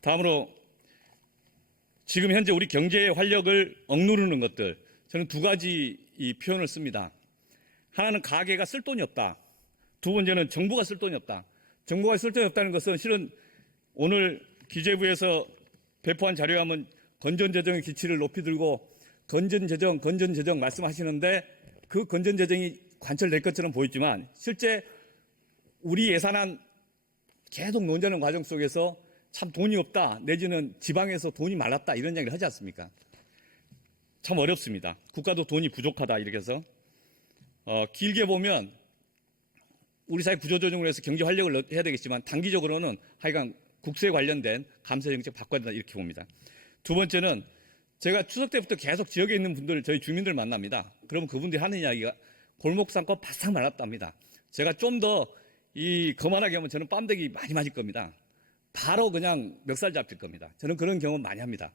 다음으로 지금 현재 우리 경제의 활력을 억누르는 것들, 저는 두 가지 이 표현을 씁니다. 하나는 가계가 쓸 돈이 없다. 두 번째는 정부가 쓸 돈이 없다. 정부가 쓸 돈이 없다는 것은 실은 오늘 기재부에서 배포한 자료에 하면 건전재정의 기치를 높이 들고 건전재정 말씀하시는데 그 건전재정이 관철될 것처럼 보였지만 실제 우리 예산안 계속 논의하는 과정 속에서 참 돈이 없다 내지는 지방에서 돈이 말랐다 이런 이야기를 하지 않습니까? 참 어렵습니다. 국가도 돈이 부족하다 이렇게 해서 길게 보면 우리 사회 구조조정을 해서 경제 활력을 해야 되겠지만 단기적으로는 하여간 국세 관련된 감세 정책 바꿔야 된다 이렇게 봅니다. 두 번째는 제가 추석 때부터 계속 지역에 있는 분들 저희 주민들 만납니다. 그러면 그분들이 하는 이야기가 골목상권 바싹 말랐답니다. 제가 좀 더 이 거만하게 하면 저는 빰대기 많이 맞을 겁니다. 바로 그냥 멱살 잡힐 겁니다. 저는 그런 경험 많이 합니다.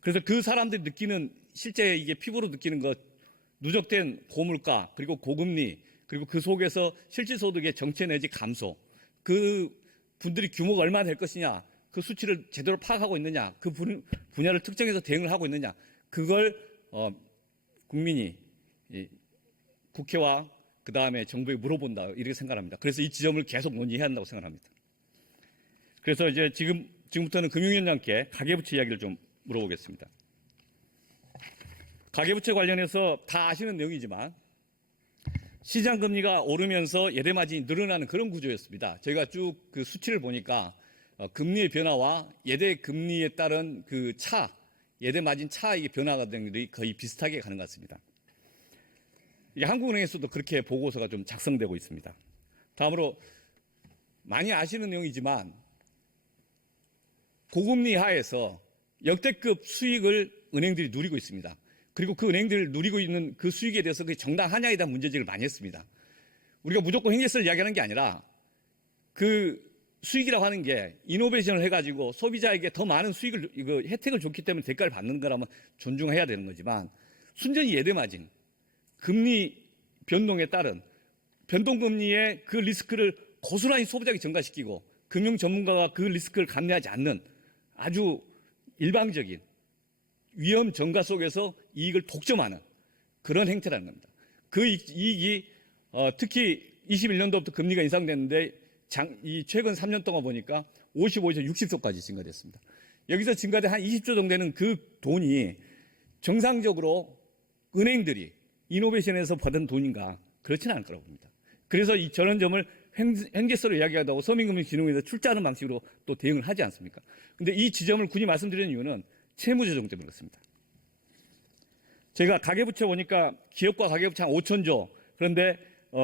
그래서 그 사람들이 느끼는 실제 이게 피부로 느끼는 것 누적된 고물가 그리고 고금리 그리고 그 속에서 실질소득의 정체 내지 감소 그 분들이 규모가 얼마나 될 것이냐 그 수치를 제대로 파악하고 있느냐 그 분야를 특정해서 대응을 하고 있느냐 그걸 국민이 국회와 그 다음에 정부에 물어본다 이렇게 생각합니다. 그래서 이 지점을 계속 논의해야 한다고 생각합니다. 그래서 이제 지금부터는 금융위원장께 가계부채 이야기를 좀 물어보겠습니다. 가계부채 관련해서 다 아시는 내용이지만 시장금리가 오르면서 예대마진이 늘어나는 그런 구조였습니다. 저희가 쭉 그 수치를 보니까 금리의 변화와 예대금리에 따른 그 예대마진 이게 변화가 된 것이 거의 비슷하게 가는 것 같습니다. 이게 한국은행에서도 그렇게 보고서가 좀 작성되고 있습니다. 다음으로 많이 아시는 내용이지만 고금리 하에서 역대급 수익을 은행들이 누리고 있습니다. 그리고 그 은행들을 누리고 있는 그 수익에 대해서 그게 정당하냐에 대한 문제제기를 많이 했습니다. 우리가 무조건 행제세를 이야기하는 게 아니라 그 수익이라고 하는 게 이노베이션을 해가지고 소비자에게 더 많은 혜택을 줬기 때문에 대가를 받는 거라면 존중해야 되는 거지만 순전히 예대마진, 금리 변동에 따른 변동금리의 그 리스크를 고스란히 소비자에게 전가시키고 금융 전문가가 그 리스크를 감내하지 않는 아주 일방적인 위험 전가 속에서 이익을 독점하는 그런 행태라는 겁니다. 그 이익이 특히 21년도부터 금리가 인상됐는데 최근 3년 동안 보니까 55에서 60조까지 증가됐습니다. 여기서 증가된 한 20조 정도 되는 그 돈이 정상적으로 은행들이 이노베이션에서 받은 돈인가 그렇지는 않을 거라고 봅니다. 그래서 저런 점을 횡재세로 이야기하다고 서민금융진흥원에서 출자하는 방식으로 또 대응을 하지 않습니까? 그런데 이 지점을 굳이 말씀드리는 이유는 채무조정 때문에 그렇습니다. 제가 가계부채 보니까 기업과 가계부채 한 5천조 그런데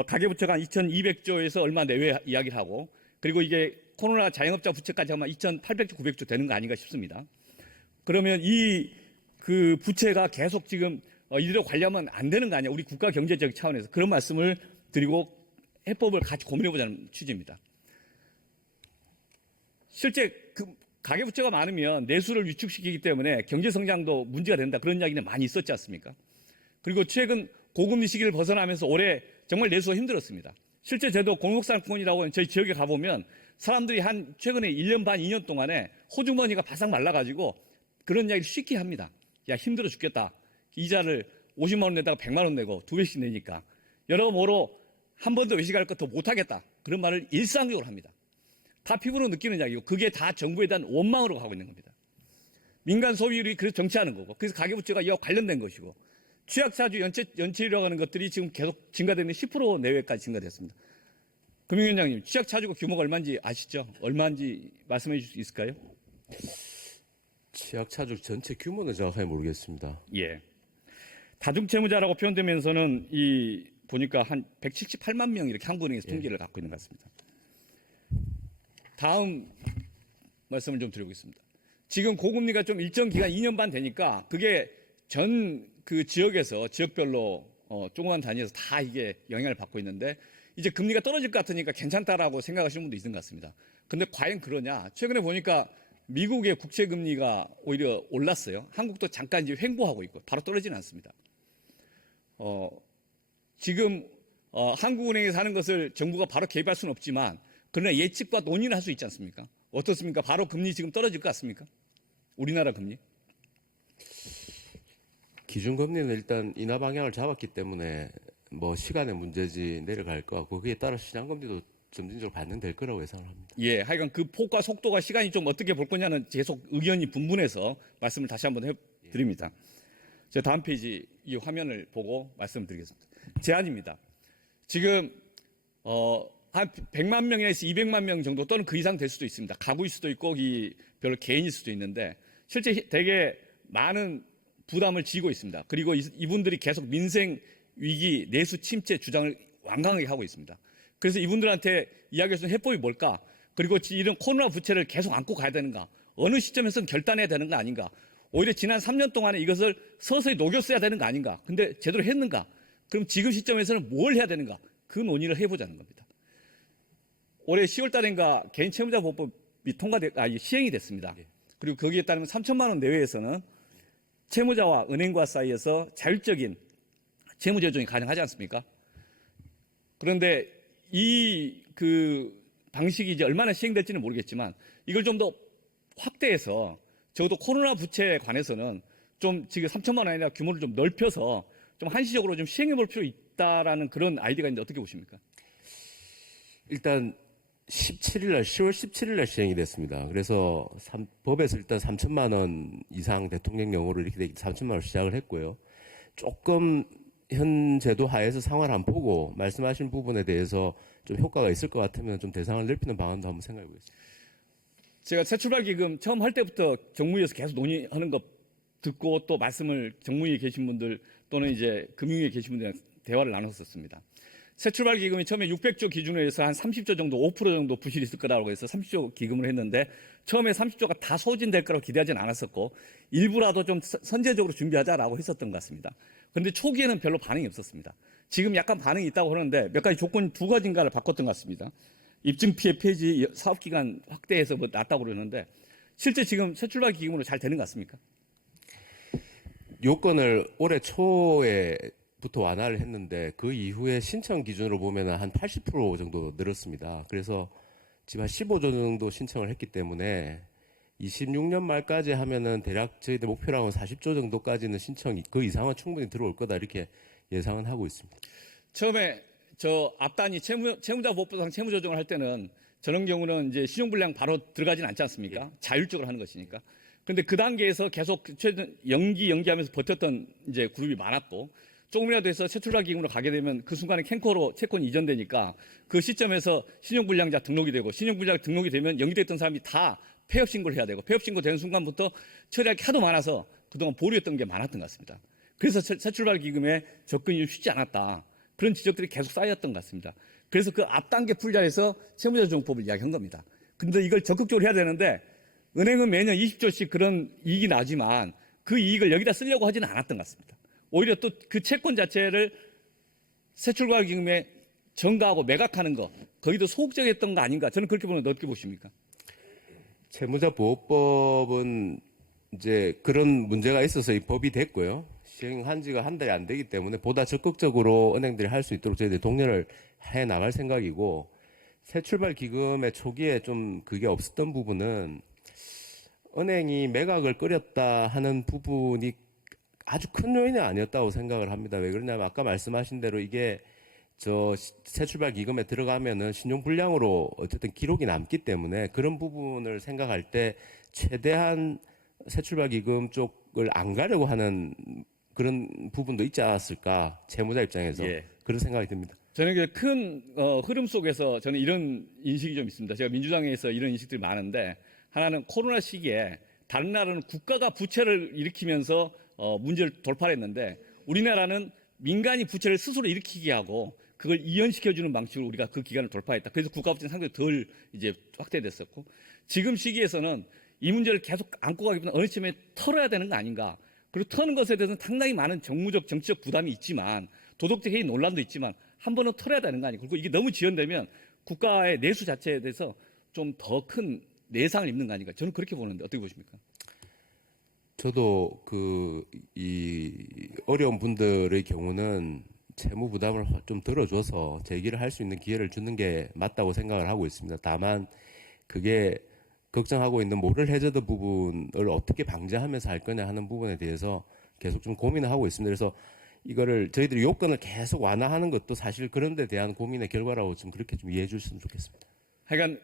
가계부채가 한 2,200조에서 얼마 내외 이야기를 하고 그리고 이게 코로나 자영업자 부채까지 하면 2,800조, 900조 되는 거 아닌가 싶습니다. 그러면 그 부채가 계속 지금 이대로 관리하면 안 되는 거 아니야? 우리 국가 경제적 차원에서 그런 말씀을 드리고 해법을 같이 고민해보자는 취지입니다. 실제 가계부채가 많으면 내수를 위축시키기 때문에 경제성장도 문제가 된다. 그런 이야기는 많이 있었지 않습니까? 그리고 최근 고금리 시기를 벗어나면서 올해 정말 내수가 힘들었습니다. 실제 저도 골목상권이라고 하는 저희 지역에 가보면 사람들이 한 최근에 1년 반, 2년 동안에 호주머니가 바싹 말라가지고 그런 이야기를 쉽게 합니다. 야, 힘들어 죽겠다. 이자를 50만 원 내다가 100만 원 내고 2배씩 내니까 여러모로 한 번 더 외식할 것 더 못하겠다. 그런 말을 일상적으로 합니다. 다 피부로 느끼는 이야기고 그게 다 정부에 대한 원망으로 가고 있는 겁니다. 민간 소비율이 그래서 정치하는 거고 그래서 가계부채가 이와 관련된 것이고 취약차주 연체율이라고 하는 것들이 지금 계속 증가되는 10% 내외까지 증가됐습니다. 금융위원장님, 취약차주가 규모가 얼마인지 아시죠? 얼마인지 말씀해 주실 수 있을까요? 취약차주 전체 규모는 정확하게 모르겠습니다. 예. 다중채무자라고 표현되면서는 보니까 한 178만 명 이렇게 한국은행에서 통계를 갖고 있는 것 같습니다. 다음 말씀을 좀 드려보겠습니다. 지금 고금리가 좀 일정 기간 2년 반 되니까 그게 전 그 지역에서 지역별로 조그만 단위에서 다 이게 영향을 받고 있는데 이제 금리가 떨어질 것 같으니까 괜찮다라고 생각하시는 분도 있는 것 같습니다. 근데 과연 그러냐? 최근에 보니까 미국의 국채금리가 오히려 올랐어요. 한국도 잠깐 이제 횡보하고 있고 바로 떨어지는 않습니다. 지금 한국은행에서 하는 것을 정부가 바로 개입할 수는 없지만 그러나 예측과 논의는 할 수 있지 않습니까? 어떻습니까? 바로 금리 지금 떨어질 것 같습니까? 우리나라 금리. 기준금리는 일단 인하 방향을 잡았기 때문에 뭐 시간의 문제지 내려갈 거 같고 그에 따라 시장금리도 점진적으로 반영될 거라고 예상을 합니다. 예, 하여간 그 폭과 속도가 시간이 좀 어떻게 볼 거냐는 계속 의견이 분분해서 말씀을 다시 한번 해드립니다. 제 다음 페이지 이 화면을 보고 말씀드리겠습니다. 제안입니다. 지금 한 100만 명에서 200만 명 정도 또는 그 이상 될 수도 있습니다. 가구일 수도 있고 별로 개인일 수도 있는데 실제 되게 많은 부담을 지고 있습니다. 그리고 이분들이 계속 민생 위기, 내수 침체 주장을 완강하게 하고 있습니다. 그래서 이분들한테 이야기할 수 있는 해법이 뭘까? 그리고 이런 코로나 부채를 계속 안고 가야 되는가? 어느 시점에서는 결단해야 되는 거 아닌가? 오히려 지난 3년 동안에 이것을 서서히 녹였어야 되는 거 아닌가? 근데 제대로 했는가? 그럼 지금 시점에서는 뭘 해야 되는가? 그 논의를 해보자는 겁니다. 올해 10월 달인가 개인 채무자보호법이 시행이 됐습니다. 그리고 거기에 따르면 3천만 원 내외에서는 채무자와 은행과 사이에서 자율적인 채무 조정이 가능하지 않습니까? 그런데 그 방식이 이제 얼마나 시행될지는 모르겠지만 이걸 좀 더 확대해서 적어도 코로나 부채에 관해서는 좀 지금 3천만 원 아니라 규모를 좀 넓혀서 좀 한시적으로 좀 시행해 볼 필요 있다라는 그런 아이디어가 있는데 어떻게 보십니까? 일단 10월 17일 날 시행이 됐습니다. 그래서 법에서 일단 3천만 원 이상 대통령령으로 이렇게 3천만 원 시작을 했고요. 조금 현 제도 하에서 상황을 한번 보고 말씀하신 부분에 대해서 좀 효과가 있을 것 같으면 좀 대상을 넓히는 방안도 한번 생각해 보겠습니다. 제가 새출발기금 처음 할 때부터 정무위에서 계속 논의하는 거 듣고 또 말씀을 정무위에 계신 분들 또는 이제 금융위에 계신 분들이랑 대화를 나눴었습니다. 새출발기금이 처음에 600조 기준으로 해서 한 30조 정도, 5% 정도 부실이 있을 거라고 해서 30조 기금을 했는데 처음에 30조가 다 소진될 거라고 기대하지는 않았었고 일부라도 좀 선제적으로 준비하자라고 했었던 것 같습니다. 그런데 초기에는 별로 반응이 없었습니다. 지금 약간 반응이 있다고 하는데 몇 가지 조건 두 가지인가를 바꿨던 것 같습니다. 입증 피해 폐지, 사업기간 확대해서 뭐 낫다고 그러는데 실제 지금 새출발기금으로 잘 되는 것 같습니까? 요건을 올해 초에부터 완화를 했는데 그 이후에 신청 기준으로 보면 한 80% 정도 늘었습니다. 그래서 지금 한 15조 정도 신청을 했기 때문에 26년 말까지 하면은 대략 저희들 목표랑은 40조 정도까지는 신청이 그 이상은 충분히 들어올 거다 이렇게 예상은 하고 있습니다. 처음에 저 앞단이 채무자 보호법상 채무 조정을 할 때는 저런 경우는 이제 신용불량 바로 들어가진 않지 않습니까? 자율적으로 하는 것이니까. 근데 그 단계에서 계속 연기하면서 버텼던 이제 그룹이 많았고 조금이라도 해서 새출발기금으로 가게 되면 그 순간에 캔코로 채권이 이전되니까 그 시점에서 신용불량자 등록이 되고 신용불량 등록이 되면 연기됐던 사람이 다 폐업 신고를 해야 되고 폐업 신고 되는 순간부터 처리할 게 하도 많아서 그동안 보류했던 게 많았던 것 같습니다. 그래서 새출발기금에 접근이 쉽지 않았다. 그런 지적들이 계속 쌓였던 것 같습니다. 그래서 그 앞단계 풀자에서 채무자조정법을 이야기한 겁니다. 근데 이걸 적극적으로 해야 되는데 은행은 매년 20조씩 그런 이익이 나지만 그 이익을 여기다 쓰려고 하지는 않았던 것 같습니다. 오히려 또 그 채권 자체를 새출발기금에 전가하고 매각하는 거 거기도 소극적이었던 거 아닌가 저는 그렇게 보는데 어떻게 보십니까? 채무자보호법은 이제 그런 문제가 있어서 이 법이 됐고요. 시행한 지가 한 달이 안 되기 때문에 보다 적극적으로 은행들이 할 수 있도록 저희들이 독려를 해 나갈 생각이고 새출발 기금의 초기에 좀 그게 없었던 부분은 은행이 매각을 끓였다 하는 부분이 아주 큰 요인이 아니었다고 생각을 합니다. 왜 그러냐면 아까 말씀하신 대로 이게 저 새출발 기금에 들어가면은 신용 불량으로 어쨌든 기록이 남기 때문에 그런 부분을 생각할 때 최대한 새출발 기금 쪽을 안 가려고 하는 그런 부분도 있지 않았을까 채무자 입장에서 예. 그런 생각이 듭니다. 저는 그 큰 흐름 속에서 저는 이런 인식이 좀 있습니다. 제가 민주당에서 이런 인식들이 많은데 하나는 코로나 시기에 다른 나라는 국가가 부채를 일으키면서 문제를 돌파했는데 우리나라는 민간이 부채를 스스로 일으키게 하고 그걸 이연시켜주는 방식으로 우리가 그 기간을 돌파했다. 그래서 국가 부채는 상당히 덜 이제 확대됐었고 지금 시기에서는 이 문제를 계속 안고 가기보다 어느 시점에 털어야 되는 거 아닌가. 그리고 터는 것에 대해서는 상당히 많은 정무적, 정치적 부담이 있지만 도덕적 해이 논란도 있지만 한 번은 털어야 되는 거 아니고 그리고 이게 너무 지연되면 국가의 내수 자체에 대해서 좀 더 큰 내상을 입는 거 아닌가. 저는 그렇게 보는데 어떻게 보십니까? 저도 이 어려운 분들의 경우는 채무 부담을 좀 덜어줘서 제기를 할 수 있는 기회를 주는 게 맞다고 생각을 하고 있습니다. 다만 그게 걱정하고 있는 모럴 해저드 부분을 어떻게 방지하면서 할 거냐 하는 부분에 대해서 계속 좀 고민을 하고 있습니다. 그래서 이거를 저희들이 요건을 계속 완화하는 것도 사실 그런 데 대한 고민의 결과라고 좀 그렇게 좀 이해해 주셨으면 좋겠습니다. 하여간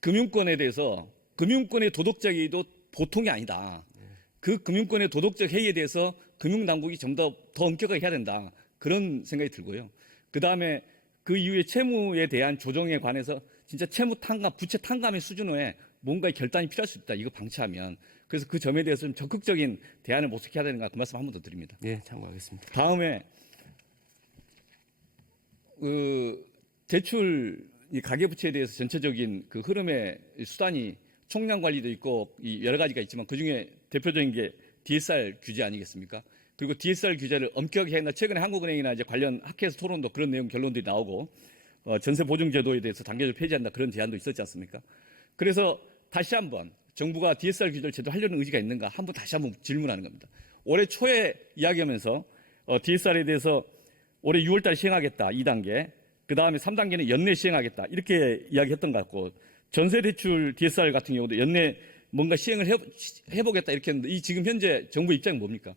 금융권에 대해서 금융권의 도덕적 해이도 보통이 아니다. 그 금융권의 도덕적 해이에 대해서 금융당국이 좀 더 엄격하게 해야 된다. 그런 생각이 들고요. 그다음에 그 이후에 채무에 대한 조정에 관해서 진짜 채무 탕감, 부채 탕감의 수준에 뭔가의 결단이 필요할 수 있다. 이거 방치하면. 그래서 그 점에 대해서 좀 적극적인 대안을 모색해야 되는가 그 말씀 한 번 더 드립니다. 예, 참고하겠습니다. 다음에 그 대출 이 가계부채에 대해서 전체적인 그 흐름의 수단이 총량 관리도 있고 이 여러 가지가 있지만 그 중에 대표적인 게 DSR 규제 아니겠습니까? 그리고 DSR 규제를 엄격하게 했나 최근에 한국은행이나 이제 관련 학회에서 토론도 그런 내용 결론들이 나오고 전세 보증 제도에 대해서 단계적으로 폐지한다 그런 제안도 있었지 않습니까? 그래서 다시 한번 정부가 DSR 규제를 제대로 하려는 의지가 있는가 다시 한번 질문하는 겁니다. 올해 초에 이야기하면서 DSR에 대해서 올해 6월달 시행하겠다 2단계, 그 다음에 3단계는 연내 시행하겠다 이렇게 이야기했던 것 같고 전세대출 DSR 같은 경우도 연내 뭔가 시행을 해보겠다 이렇게 했는데 이 지금 현재 정부 입장은 뭡니까?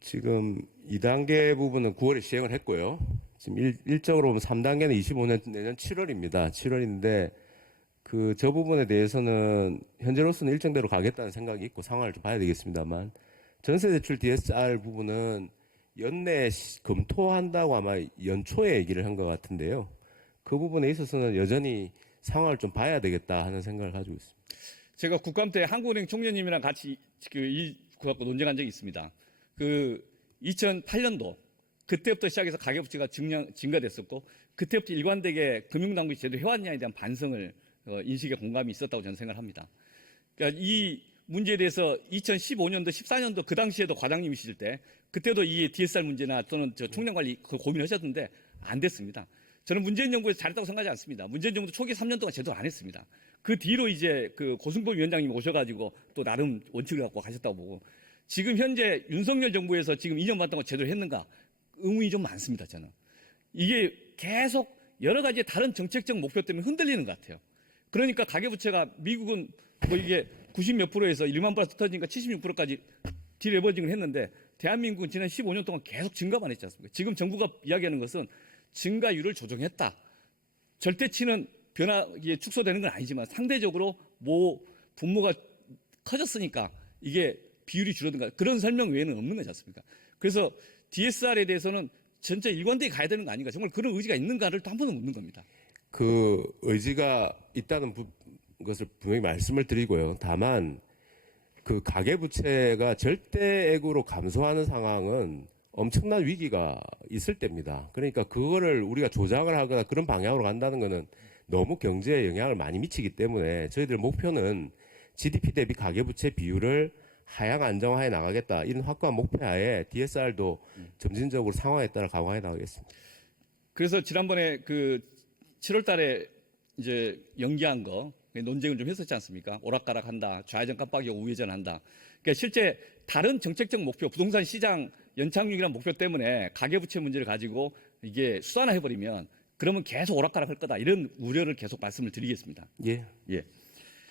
지금 2단계 부분은 9월에 시행을 했고요. 지금 일정으로 보면 3단계는 25년 내년 7월입니다. 7월인데 저 부분에 대해서는 현재로서는 일정대로 가겠다는 생각이 있고 상황을 좀 봐야 되겠습니다만 전세대출 DSR 부분은 연내 검토한다고 아마 연초에 얘기를 한 것 같은데요. 그 부분에 있어서는 여전히 상황을 좀 봐야 되겠다 하는 생각을 가지고 있습니다. 제가 국감 때 한국은행 총재님이랑 같이 그거 갖고 논쟁한 적이 있습니다. 2008년도 그때부터 시작해서 가계부채가 증가됐었고 그때부터 일관되게 금융당국이 제대로 해왔냐에 대한 반성을 인식의 공감이 있었다고 저는 생각합니다. 그러니까 이 문제에 대해서 2015년도, 14년도 그 당시에도 과장님이실 때 그때도 이 DSR 문제나 또는 총량 관리 고민하셨는데 안 됐습니다. 저는 문재인 정부에서 잘했다고 생각하지 않습니다. 문재인 정부 초기 3년 동안 제대로 안 했습니다. 그 뒤로 이제 고승범 위원장님이 오셔가지고 또 나름 원칙을 갖고 가셨다고 보고 지금 현재 윤석열 정부에서 지금 2년 반 동안 제대로 했는가 의문이 좀 많습니다. 저는 이게 계속 여러 가지 다른 정책적 목표 때문에 흔들리는 것 같아요. 그러니까 가계부채가 미국은 이게 90몇 %에서 1만 플러스 터지니까 76%까지 딜레버징을 했는데 대한민국은 지난 15년 동안 계속 증가만 했지 않습니까? 지금 정부가 이야기하는 것은 증가율을 조정했다. 절대치는 이게 축소되는 건 아니지만 상대적으로 분모가 커졌으니까 이게 비율이 줄어든가 그런 설명 외에는 없는 거지 않습니까? 그래서 DSR에 대해서는 전체 일관되게 가야 되는 거 아닌가? 정말 그런 의지가 있는가를 또 한 번은 묻는 겁니다. 그 의지가 있다는 것을 분명히 말씀을 드리고요. 다만 그 가계부채가 절대액으로 감소하는 상황은 엄청난 위기가 있을 때입니다. 그러니까 그거를 우리가 조장을 하거나 그런 방향으로 간다는 것은 너무 경제에 영향을 많이 미치기 때문에 저희들 목표는 GDP 대비 가계부채 비율을 하향 안정화해 나가겠다. 이런 확고한 목표하에 DSR도 점진적으로 상황에 따라 강화해 나가겠습니다. 그래서 지난번에 7월 달에 이제 연기한 거 논쟁을 좀 했었지 않습니까? 오락가락한다. 좌회전 깜빡이고 우회전한다. 그러니까 실제 다른 정책적 목표, 부동산 시장 연착륙이라는 목표 때문에 가계부채 문제를 가지고 이게 수단화해버리면 그러면 계속 오락가락할 거다. 이런 우려를 계속 말씀을 드리겠습니다. 예. 예.